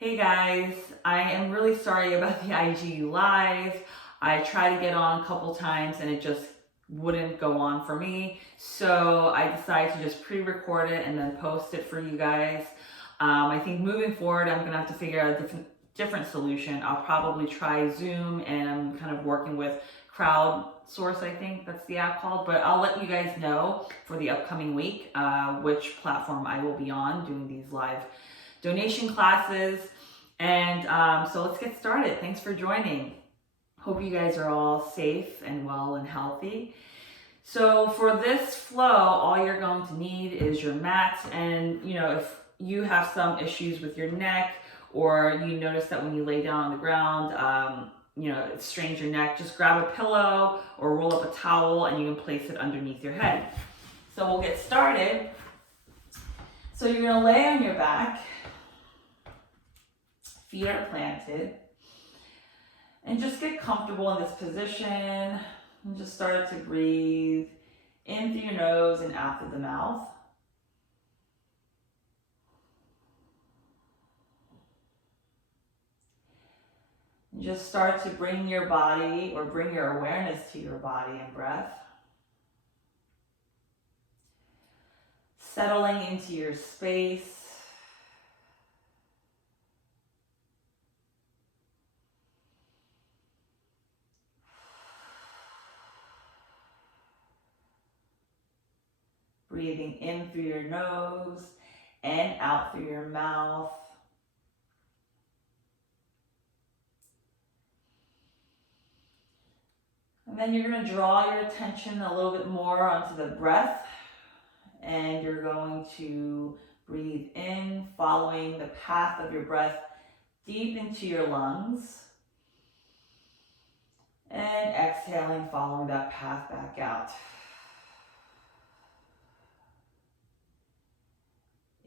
Hey guys, I am really sorry about the IG live. I tried to get on a couple times and it just wouldn't go on for me. So I decided to just pre-record it and then post it for you guys. I think moving forward, I'm gonna have to figure out a different solution. I'll probably try Zoom, and I'm kind of working with Crowdsource, I think that's the app called, but I'll let you guys know for the upcoming week which platform I will be on doing these live donation classes. And so let's get started. Thanks for joining. Hope you guys are all safe and well and healthy. So for this flow, all you're going to need is your mat. And if you have some issues with your neck, or you notice that when you lay down on the ground, it strains your neck, just grab a pillow or roll up a towel and you can place it underneath your head. So we'll get started. So you're gonna lay on your back, feet are planted, and just get comfortable in this position and just start to breathe in through your nose and out through the mouth. And just start to bring your body, or bring your awareness to your body and breath. Settling into your space. Breathing in through your nose and out through your mouth. And then you're going to draw your attention a little bit more onto the breath. And you're going to breathe in, following the path of your breath deep into your lungs. And exhaling, following that path back out.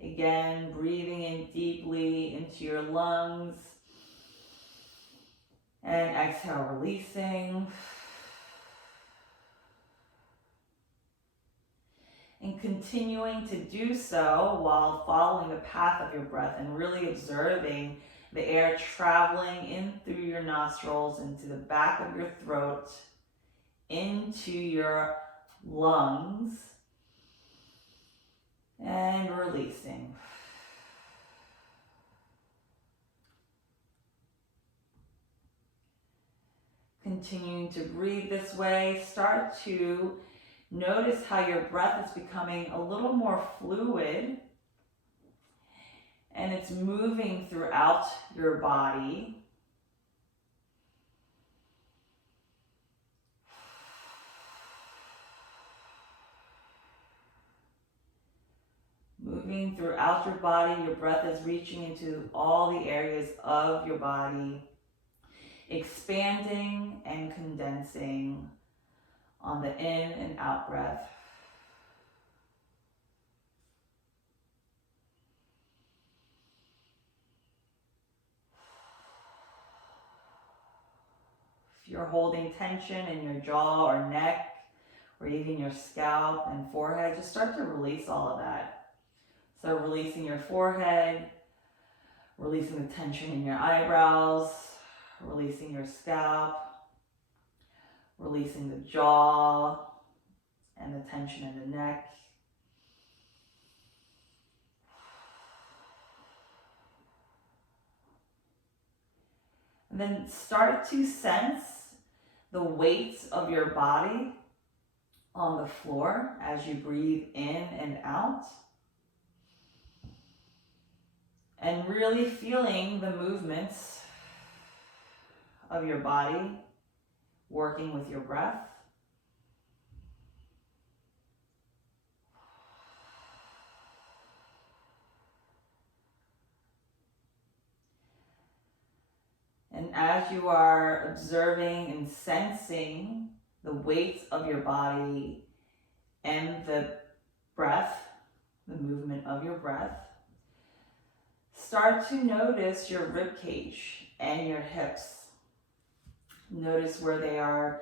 Again, breathing in deeply into your lungs. And exhale, releasing. And continuing to do so while following the path of your breath and really observing the air traveling in through your nostrils, into the back of your throat, into your lungs, and releasing. Continuing to breathe this way, start to notice how your breath is becoming a little more fluid, and it's moving throughout your body. Moving throughout your body, your breath is reaching into all the areas of your body, expanding and condensing on the in and out breath. If you're holding tension in your jaw or neck, or even your scalp and forehead, just start to release all of that. So releasing your forehead, releasing the tension in your eyebrows, releasing your scalp, releasing the jaw and the tension in the neck. And then start to sense the weight of your body on the floor as you breathe in and out. And really feeling the movements of your body working with your breath. And as you are observing and sensing the weight of your body and the breath, the movement of your breath, start to notice your rib cage and your hips. Notice where they are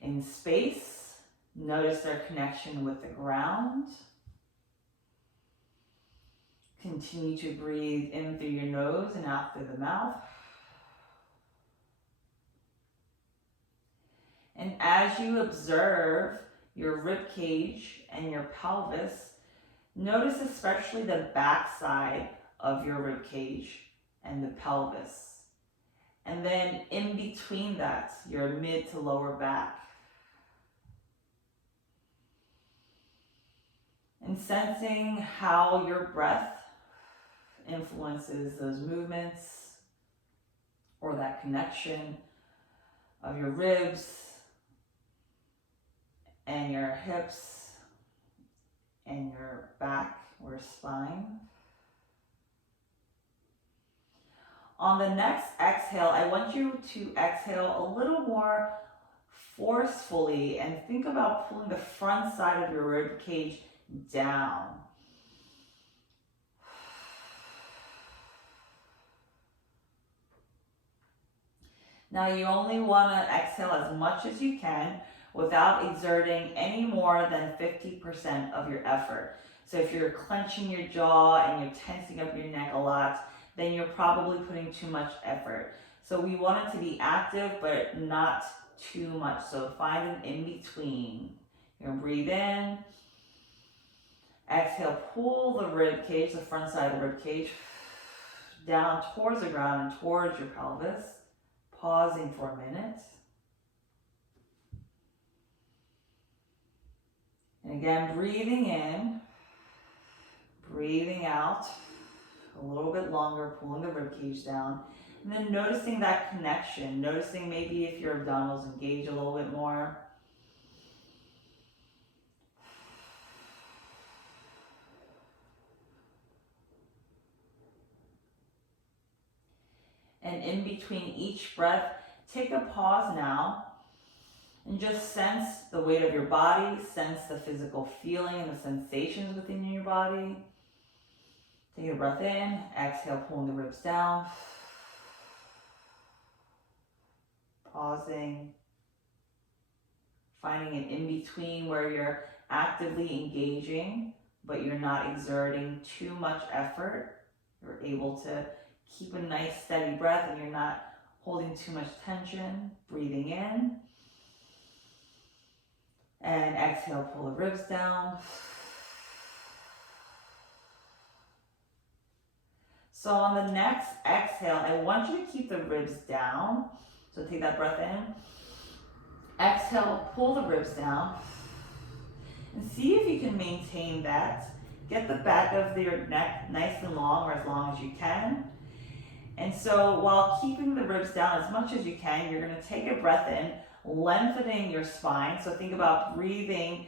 in space. Notice their connection with the ground. Continue to breathe in through your nose and out through the mouth. And as you observe your rib cage and your pelvis, notice especially the back side of your rib cage and the pelvis. And then in between that, your mid to lower back. And sensing how your breath influences those movements or that connection of your ribs and your hips and your back or spine. On the next exhale, I want you to exhale a little more forcefully and think about pulling the front side of your rib cage down. Now you only want to exhale as much as you can without exerting any more than 50% of your effort. So if you're clenching your jaw and you're tensing up your neck a lot, then you're probably putting too much effort. So we want it to be active, but not too much. So find an in-between. You're gonna breathe in. Exhale, pull the rib cage, the front side of the rib cage, down towards the ground and towards your pelvis. Pausing for a minute. And again, breathing in, breathing out, a little bit longer, pulling the rib cage down. And then noticing that connection, noticing maybe if your abdominals engage a little bit more. And in between each breath, take a pause now and just sense the weight of your body, sense the physical feeling and the sensations within your body. Take a breath in, exhale, pulling the ribs down. Pausing. Finding an in-between where you're actively engaging, but you're not exerting too much effort. You're able to keep a nice steady breath and you're not holding too much tension. Breathing in. And exhale, pull the ribs down. So on the next exhale, I want you to keep the ribs down. So take that breath in. Exhale, pull the ribs down. And see if you can maintain that. Get the back of your neck nice and long, or as long as you can. And so while keeping the ribs down as much as you can, you're going to take a breath in, lengthening your spine. So think about breathing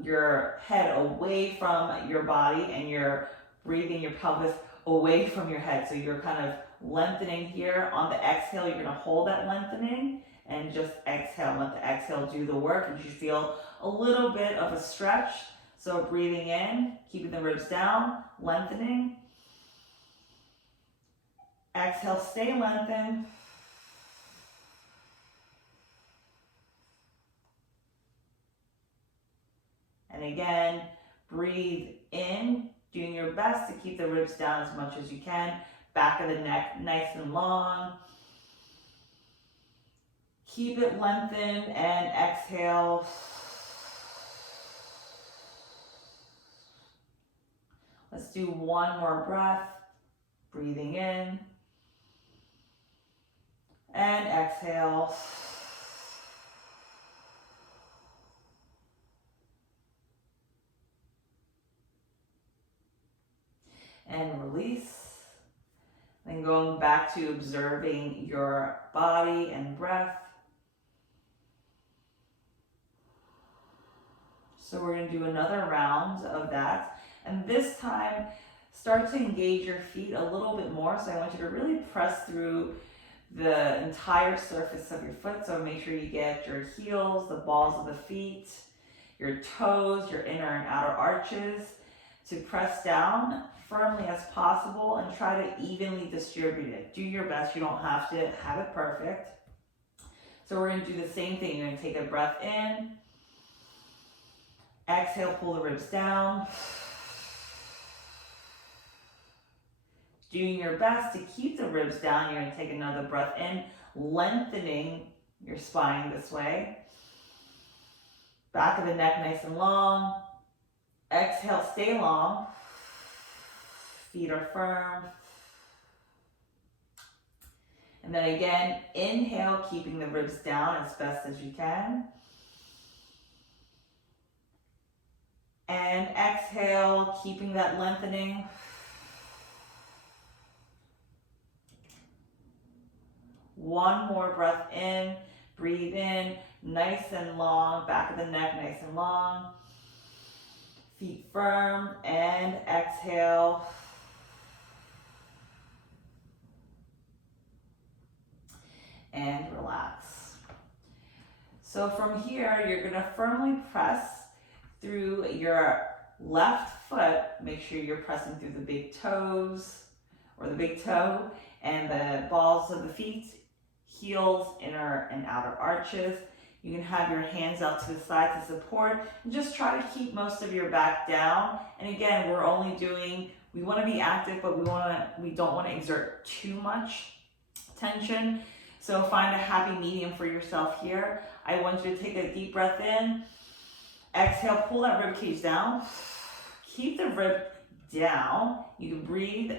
your head away from your body and you're breathing your pelvis away from your head. So you're kind of lengthening here. On the exhale, you're going to hold that lengthening and just exhale. Let the exhale do the work. And you feel a little bit of a stretch. So breathing in, keeping the ribs down, lengthening. Exhale, stay lengthened. And again, breathe in, doing your best to keep the ribs down as much as you can. Back of the neck nice and long. Keep it lengthened and exhale. Let's do one more breath. Breathing in. And exhale. And release. Then going back to observing your body and breath. So we're going to do another round of that. And this time, start to engage your feet a little bit more. So I want you to really press through the entire surface of your foot. So make sure you get your heels, the balls of the feet, your toes, your inner and outer arches to press down firmly as possible and try to evenly distribute it. Do your best. You don't have to have it perfect. So we're going to do the same thing. You're going to take a breath in. Exhale, pull the ribs down. Doing your best to keep the ribs down. You're going to take another breath in, lengthening your spine this way. Back of the neck nice and long. Exhale, stay long. Feet are firm. And then again, inhale, keeping the ribs down as best as you can. And exhale, keeping that lengthening. One more breath in, breathe in, nice and long, back of the neck nice and long. Feet firm, and exhale. And relax. So from here, you're gonna firmly press through your left foot. Make sure you're pressing through the big toes or the big toe and the balls of the feet, heels, inner and outer arches. You can have your hands out to the side to support and just try to keep most of your back down. And again, we're only doing, we want to be active, but we don't want to exert too much tension. So find a happy medium for yourself here. I want you to take a deep breath in. Exhale, pull that rib cage down. Keep the rib down. You can breathe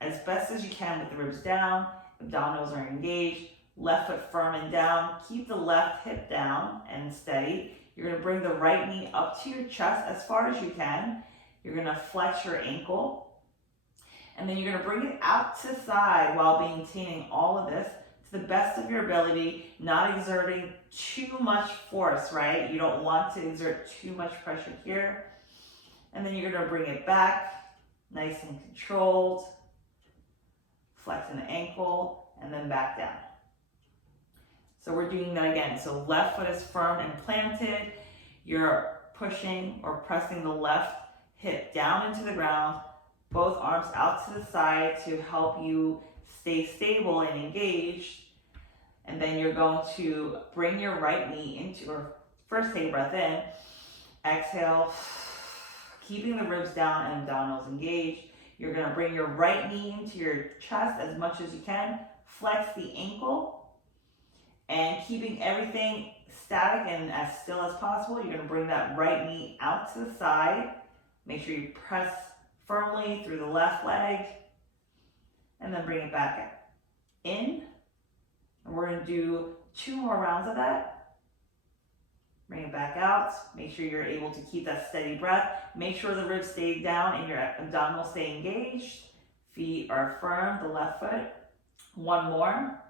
as best as you can with the ribs down. Abdominals are engaged. Left foot firm and down. Keep the left hip down and steady. You're going to bring the right knee up to your chest as far as you can. You're going to flex your ankle. And then you're going to bring it out to the side while maintaining all of this to the best of your ability, not exerting too much force, right? You don't want to exert too much pressure here. And then you're going to bring it back, nice and controlled. Flexing the ankle, and then back down. So we're doing that again. So left foot is firm and planted. You're pushing or pressing the left hip down into the ground, both arms out to the side to help you stay stable and engaged. And then you're going to bring your right knee into, or first take a breath in, exhale, keeping the ribs down and abdominals engaged. You're going to bring your right knee into your chest as much as you can, flex the ankle, and keeping everything static and as still as possible, you're going to bring that right knee out to the side. Make sure you press firmly through the left leg, and then bring it back in. And we're going to do 2 more rounds of that. Bring it back out. Make sure you're able to keep that steady breath. Make sure the ribs stay down and your abdominals stay engaged. Feet are firm, the left foot. 1 more.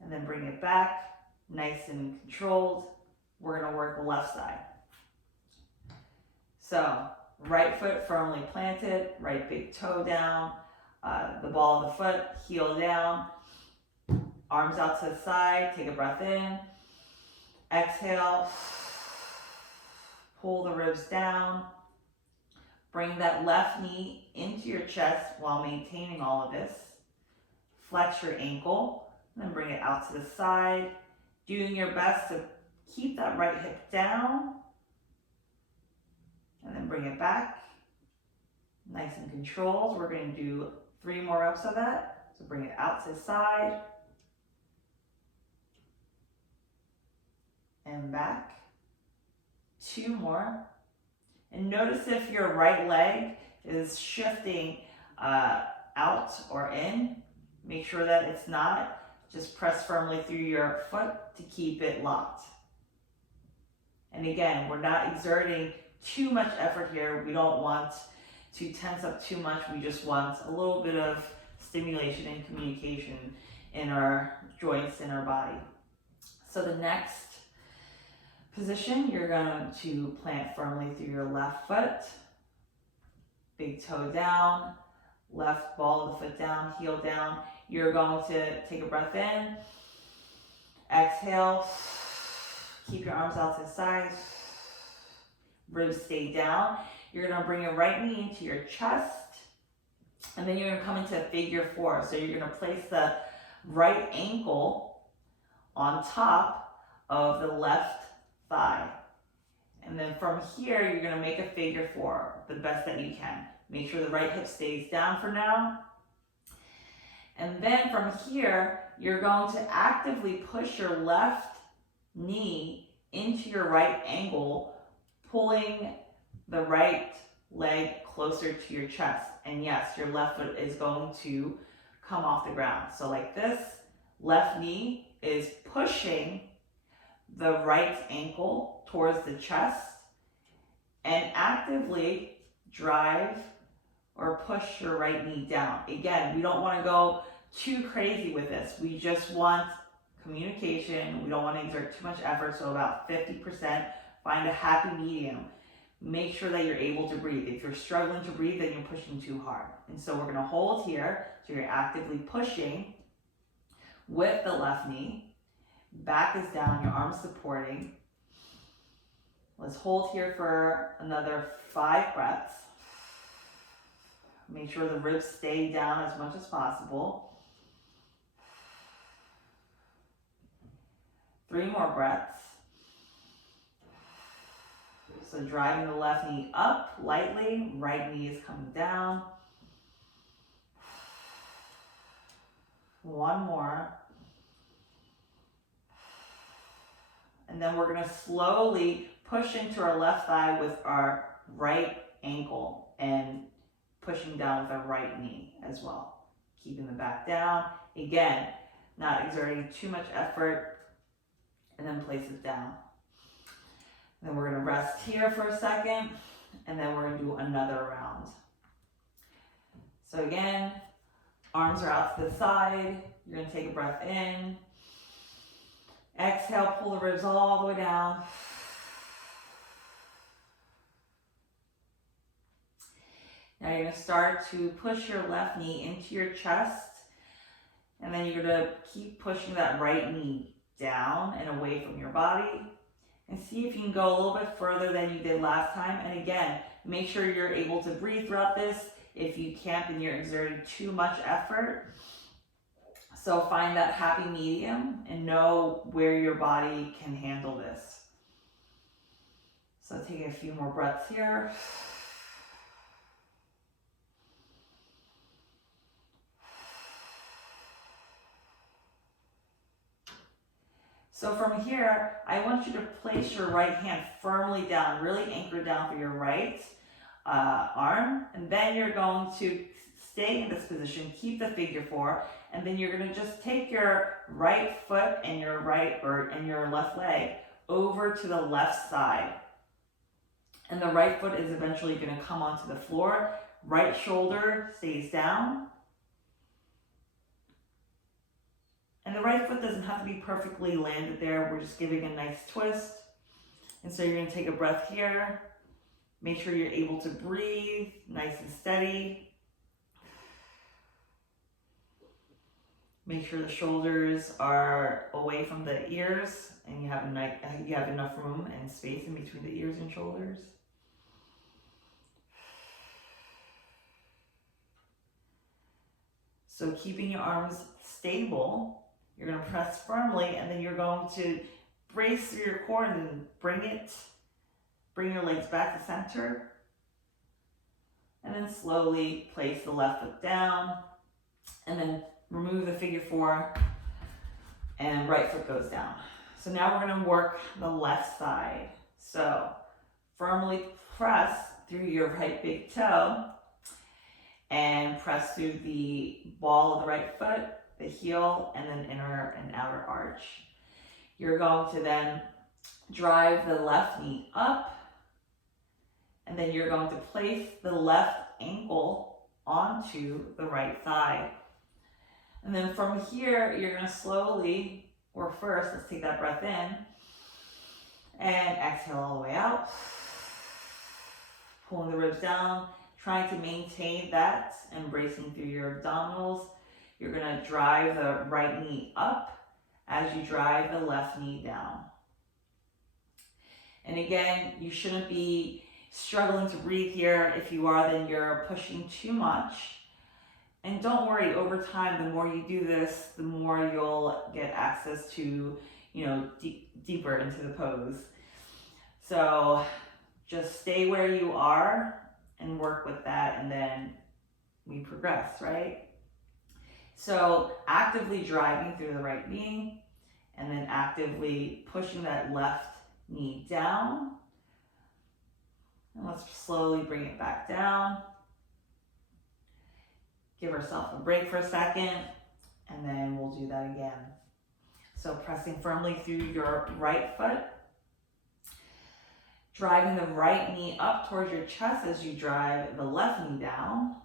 And then bring it back, nice and controlled. We're going to work the left side. So, right foot firmly planted, right big toe down, the ball of the foot, heel down, arms out to the side, take a breath in, exhale, pull the ribs down, bring that left knee into your chest while maintaining all of this, flex your ankle, and then bring it out to the side, doing your best to keep that right hip down, and then bring it back, nice and controlled. We're going to do 3 more reps of that, so bring it out to the side, and back. 2 more. And notice if your right leg is shifting out or in. Make sure that it's not. Just press firmly through your foot to keep it locked. And again, we're not exerting too much effort here. We don't want to tense up too much. We just want a little bit of stimulation and communication in our joints in our body. So the next position, you're going to plant firmly through your left foot, big toe down, left ball of the foot down, heel down. You're going to take a breath in, exhale, keep your arms out to the sides, ribs stay down. You're going to bring your right knee into your chest, and then you're going to come into figure 4. So you're going to place the right ankle on top of the left thigh. And then from here, you're gonna make a figure four, the best that you can. Make sure the right hip stays down for now. And then from here, you're going to actively push your left knee into your right ankle, pulling the right leg closer to your chest. And yes, your left foot is going to come off the ground. So like this, left knee is pushing the right ankle towards the chest, and actively drive or push your right knee down. Again, we don't want to go too crazy with this. We just want communication. We don't want to exert too much effort, so about 50%. Find a happy medium. Make sure that you're able to breathe. If you're struggling to breathe, then you're pushing too hard. And so we're going to hold here. So you're actively pushing with the left knee. Back is down, your arms supporting. Let's hold here for another 5 breaths. Make sure the ribs stay down as much as possible. 3 more breaths. So driving the left knee up lightly, right knee is coming down. 1 more. And then we're going to slowly push into our left thigh with our right ankle and pushing down with our right knee as well. Keeping the back down. Again, not exerting too much effort. And then place it down. And then we're going to rest here for a second. And then we're going to do another round. So again, arms are out to the side. You're going to take a breath in. Exhale, pull the ribs all the way down. Now you're going to start to push your left knee into your chest. And then you're going to keep pushing that right knee down and away from your body. And see if you can go a little bit further than you did last time. And again, make sure you're able to breathe throughout this. If you can't, then you're exerting too much effort. So find that happy medium and know where your body can handle this. So taking a few more breaths here. So from here, I want you to place your right hand firmly down, really anchor down for your right arm. And then you're going to stay in this position, keep the figure 4, and then you're going to just take your right foot and your left leg over to the left side. And the right foot is eventually going to come onto the floor. Right shoulder stays down. And the right foot doesn't have to be perfectly landed there. We're just giving a nice twist. And so you're going to take a breath here. Make sure you're able to breathe nice and steady. Make sure the shoulders are away from the ears and you have enough room and space in between the ears and shoulders. So keeping your arms stable, you're going to press firmly, and then you're going to brace through your core and then bring your legs back to center. And then slowly place the left foot down, and then remove the figure 4, and right foot goes down. So now we're going to work the left side. So firmly press through your right big toe and press through the ball of the right foot, the heel, and then inner and outer arch. You're going to then drive the left knee up, and then you're going to place the left ankle onto the right thigh. And then from here, you're going to slowly, or first, let's take that breath in, and exhale all the way out. Pulling the ribs down, trying to maintain that and bracing through your abdominals. You're going to drive the right knee up as you drive the left knee down. And again, you shouldn't be struggling to breathe here. If you are, then you're pushing too much. And don't worry, over time, the more you do this, the more you'll get access to, deeper into the pose. So just stay where you are and work with that, and then we progress, right? So actively driving through the right knee, and then actively pushing that left knee down. And let's slowly bring it back down. Give ourselves a break for a second, and then we'll do that again. So pressing firmly through your right foot, driving the right knee up towards your chest as you drive the left knee down.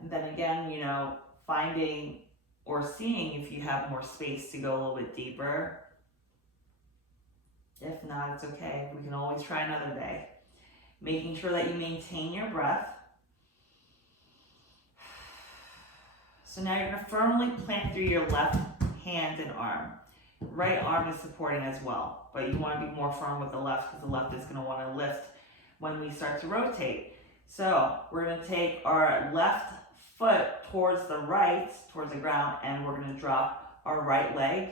And then again, you know, finding or seeing if you have more space to go a little bit deeper. If not, it's okay. We can always try another day. Making sure that you maintain your breath. So now you're going to firmly plant through your left hand and arm. Right arm is supporting as well, but you want to be more firm with the left because the left is going to want to lift when we start to rotate. So we're going to take our left foot towards the right, towards the ground, and we're going to drop our right leg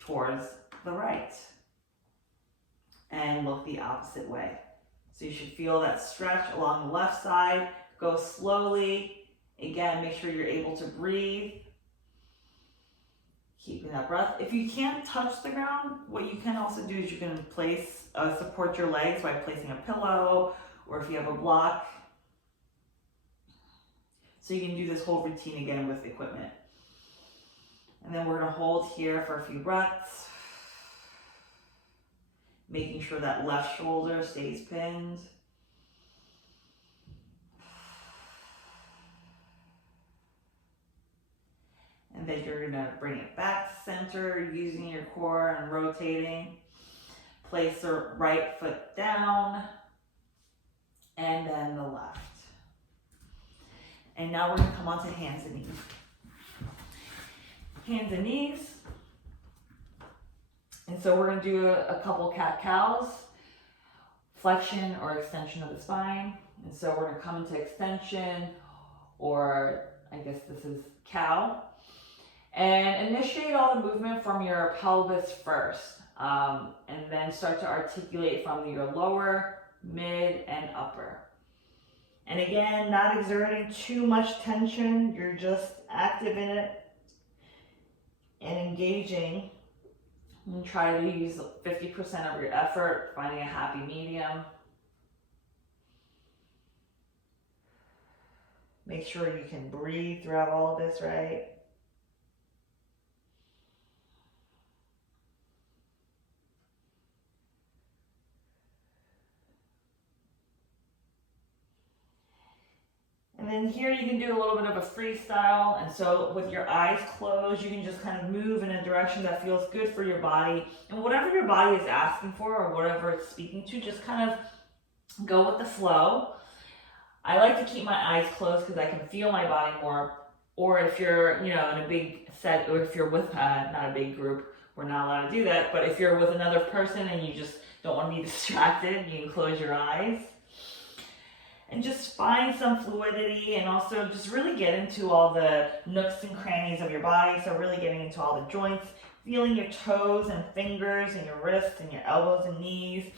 towards the right. And look the opposite way. So you should feel that stretch along the left side. Go slowly. Again, make sure you're able to breathe. Keeping that breath. If you can't touch the ground, what you can also do is you can place, support your legs by placing a pillow, or if you have a block. So you can do this whole routine again with equipment. And then we're going to hold here for a few breaths. Making sure that left shoulder stays pinned. And then you're gonna bring it back to center using your core and rotating. Place the right foot down and then the left. And now we're gonna come onto hands and knees. Hands and knees. And so we're gonna do a couple cat-cows, flexion or extension of the spine. And so we're gonna come into extension, or I guess this is cow. And initiate all the movement from your pelvis first, and then start to articulate from your lower, mid, and upper. And again, not exerting too much tension, you're just active in it and engaging. And try to use 50% of your effort, finding a happy medium. Make sure you can breathe throughout all of this, right? And then here you can do a little bit of a freestyle. And so with your eyes closed, you can just kind of move in a direction that feels good for your body. And whatever your body is asking for or whatever it's speaking to, just kind of go with the flow. I like to keep my eyes closed because I can feel my body more. Or if you're, you know, in a big set, or if you're with not a big group, we're not allowed to do that. But if you're with another person and you just don't want to be distracted, you can close your eyes. And just find some fluidity, and also just really get into all the nooks and crannies of your body. So really getting into all the joints, feeling your toes and fingers and your wrists and your elbows and knees.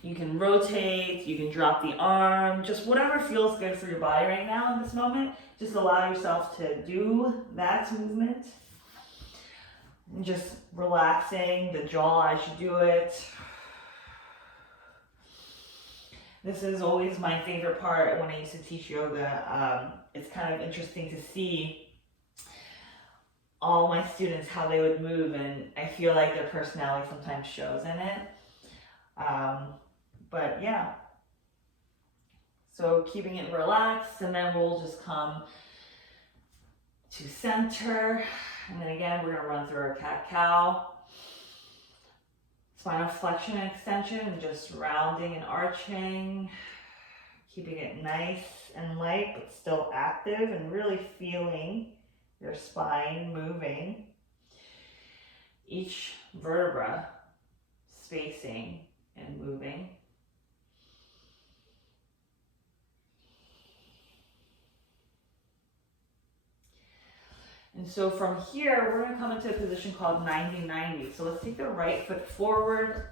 You can rotate, you can drop the arm, just whatever feels good for your body right now in this moment. Just allow yourself to do that movement. And just relaxing the jaw as you do it. This is always my favorite part when I used to teach yoga. It's kind of interesting to see all my students, how they would move, and I feel like their personality sometimes shows in it. But yeah, so keeping it relaxed, and then we'll just come to center. And then again, we're gonna run through our cat-cow. Spinal flexion and extension, and just rounding and arching, keeping it nice and light, but still active, and really feeling your spine moving. Each vertebra spacing and moving. And so from here, we're gonna come into a position called 90-90. So let's take the right foot forward,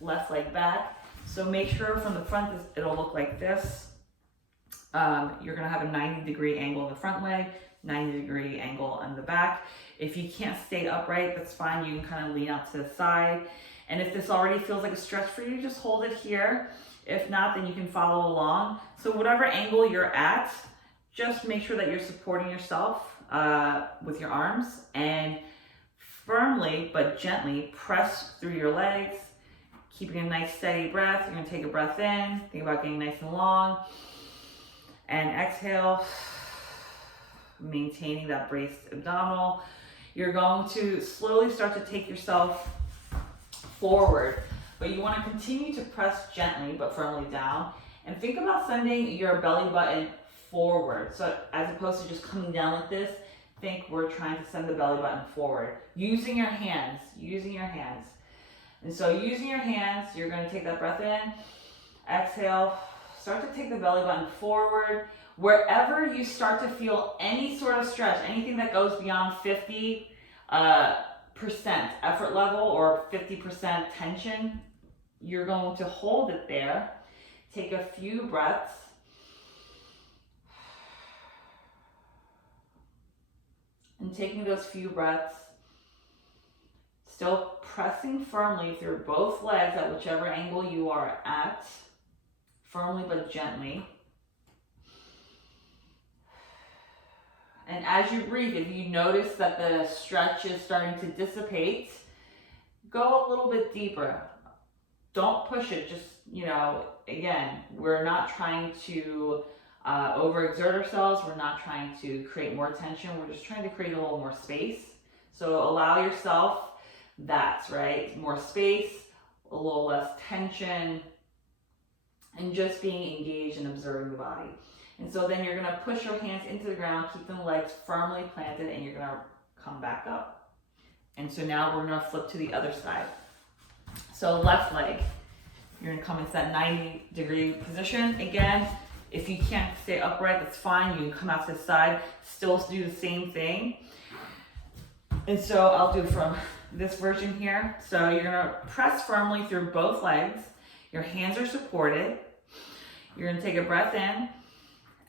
left leg back. So make sure from the front, it'll look like this. You're gonna have a 90-degree angle in the front leg, 90-degree angle on the back. If you can't stay upright, that's fine. You can kind of lean out to the side. And if this already feels like a stretch for you, just hold it here. If not, then you can follow along. So whatever angle you're at, just make sure that you're supporting yourself with your arms, and firmly but gently press through your legs, keeping a nice steady breath. You're gonna take a breath in, think about getting nice and long, and exhale, maintaining that braced abdominal. You're going to slowly start to take yourself forward, but you want to continue to press gently but firmly down, and think about sending your belly button forward. So as opposed to just coming down like this, think we're trying to send the belly button forward using your hands, And so using your hands, you're going to take that breath in, exhale, start to take the belly button forward. Wherever you start to feel any sort of stretch, anything that goes beyond 50% effort level or 50% tension, you're going to hold it there. Take a few breaths. And taking those few breaths, still pressing firmly through both legs at whichever angle you are at, firmly but gently. And as you breathe, if you notice that the stretch is starting to dissipate, go a little bit deeper. Don't push it, just, again, we're not trying to overexert ourselves. We're not trying to create more tension. We're just trying to create a little more space. So allow yourself that, right? More space, a little less tension, and just being engaged and observing the body. And so then you're gonna push your hands into the ground, keep the legs firmly planted, and you're gonna come back up. And so now we're gonna flip to the other side. So left leg, you're gonna come into that 90-degree position. Again, if you can't stay upright, that's fine. You can come out to the side, still do the same thing. And so I'll do from this version here. So you're gonna press firmly through both legs. Your hands are supported. You're gonna take a breath in,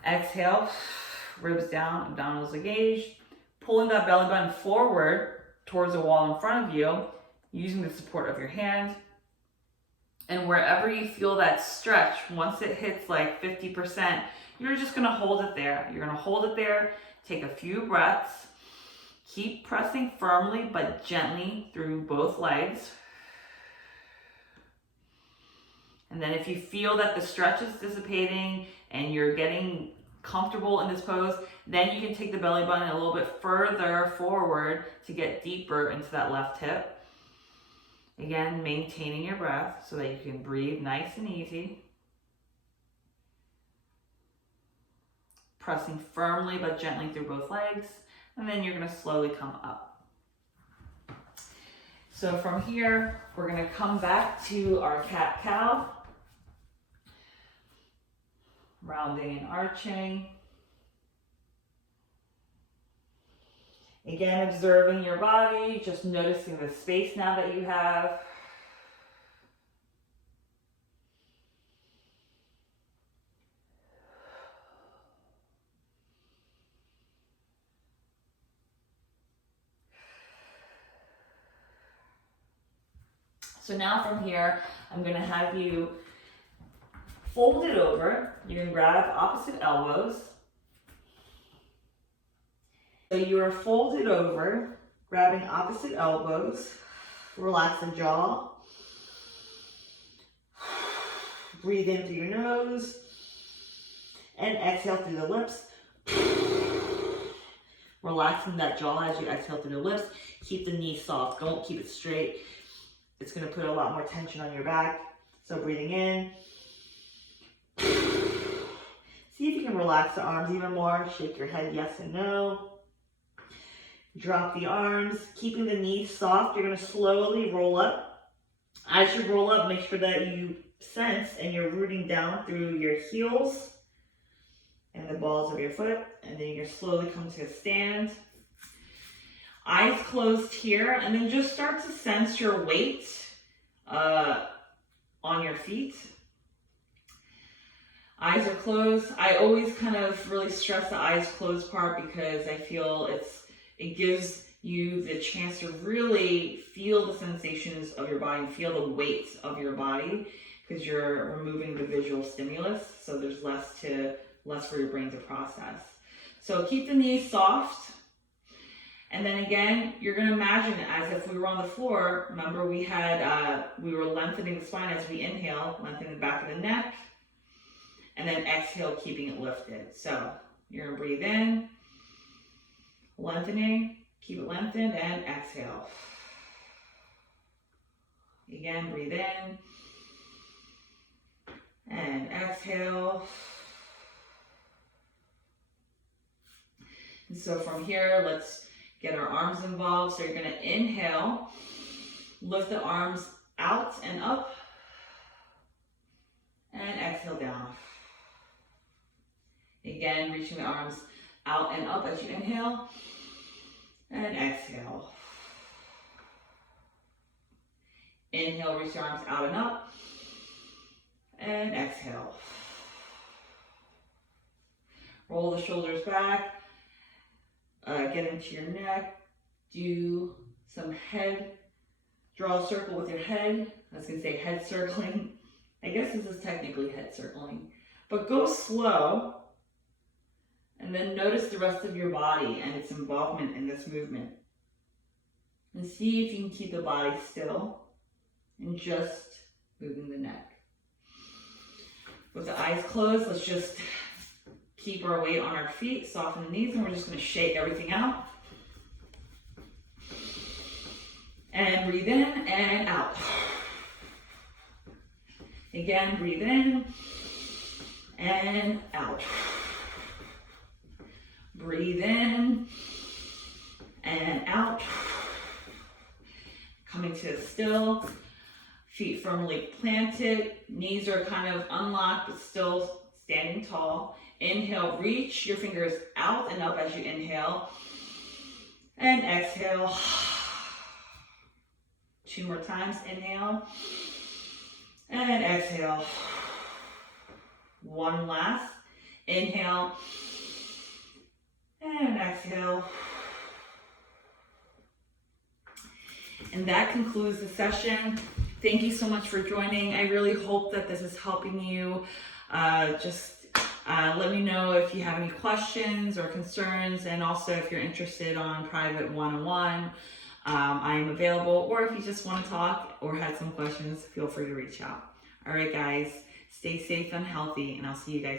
exhale, ribs down, abdominals engaged, pulling that belly button forward towards the wall in front of you, using the support of your hand. And wherever you feel that stretch, once it hits like 50%, you're just gonna hold it there. You're gonna hold it there, take a few breaths, keep pressing firmly but gently through both legs. And then if you feel that the stretch is dissipating and you're getting comfortable in this pose, then you can take the belly button a little bit further forward to get deeper into that left hip. Again, maintaining your breath so that you can breathe nice and easy. Pressing firmly but gently through both legs, and then you're gonna slowly come up. So from here, we're gonna come back to our cat-cow. Rounding and arching. Again, observing your body, just noticing the space now that you have. So now from here, I'm gonna have you fold it over. You're gonna grab opposite elbows. So you are folded over, grabbing opposite elbows. Relax the jaw. Breathe in through your nose. And exhale through the lips. Relaxing that jaw as you exhale through the lips. Keep the knees soft. Don't keep it straight. It's going to put a lot more tension on your back. So breathing in. See if you can relax the arms even more. Shake your head yes and no. Drop the arms, keeping the knees soft. You're going to slowly roll up. As you roll up, make sure that you sense and you're rooting down through your heels and the balls of your foot. And then you're going to slowly come to a stand. Eyes closed here, and then just start to sense your weight on your feet. Eyes are closed. I always kind of really stress the eyes closed part because I feel it gives you the chance to really feel the sensations of your body and feel the weight of your body, because you're removing the visual stimulus, so there's less for your brain to process. So keep the knees soft. And then again, you're going to imagine it as if we were on the floor. Remember, we were lengthening the spine as we inhale, lengthening the back of the neck, and then exhale, keeping it lifted. So you're going to breathe in, lengthening, keep it lengthened, and exhale. Again, breathe in and exhale. And so from here, let's get our arms involved. So you're going to inhale, lift the arms out and up, and exhale down. Again, reaching the arms out and up as you inhale, and exhale. Inhale, reach your arms out and up, and exhale. Roll the shoulders back. Get into your neck, do some head, draw a circle with your head. I was going to say head circling. I guess this is technically head circling. But go slow, and then notice the rest of your body and its involvement in this movement. And see if you can keep the body still and just moving the neck. With the eyes closed, let's just keep our weight on our feet, soften the knees, and we're just going to shake everything out. And breathe in and out. Again, breathe in and out. Breathe in and out. Coming to a still. Feet firmly planted. Knees are kind of unlocked but still standing tall. Inhale, reach your fingers out and up as you inhale. And exhale. 2 more times. Inhale. And exhale. 1 last. Inhale. And exhale. And that concludes the session. Thank you so much for joining. I really hope that this is helping you. Let me know if you have any questions or concerns, and also if you're interested on private one-on-one, I am available, or if you just want to talk or had some questions, feel free to reach out. All right, guys, stay safe and healthy, and I'll see you guys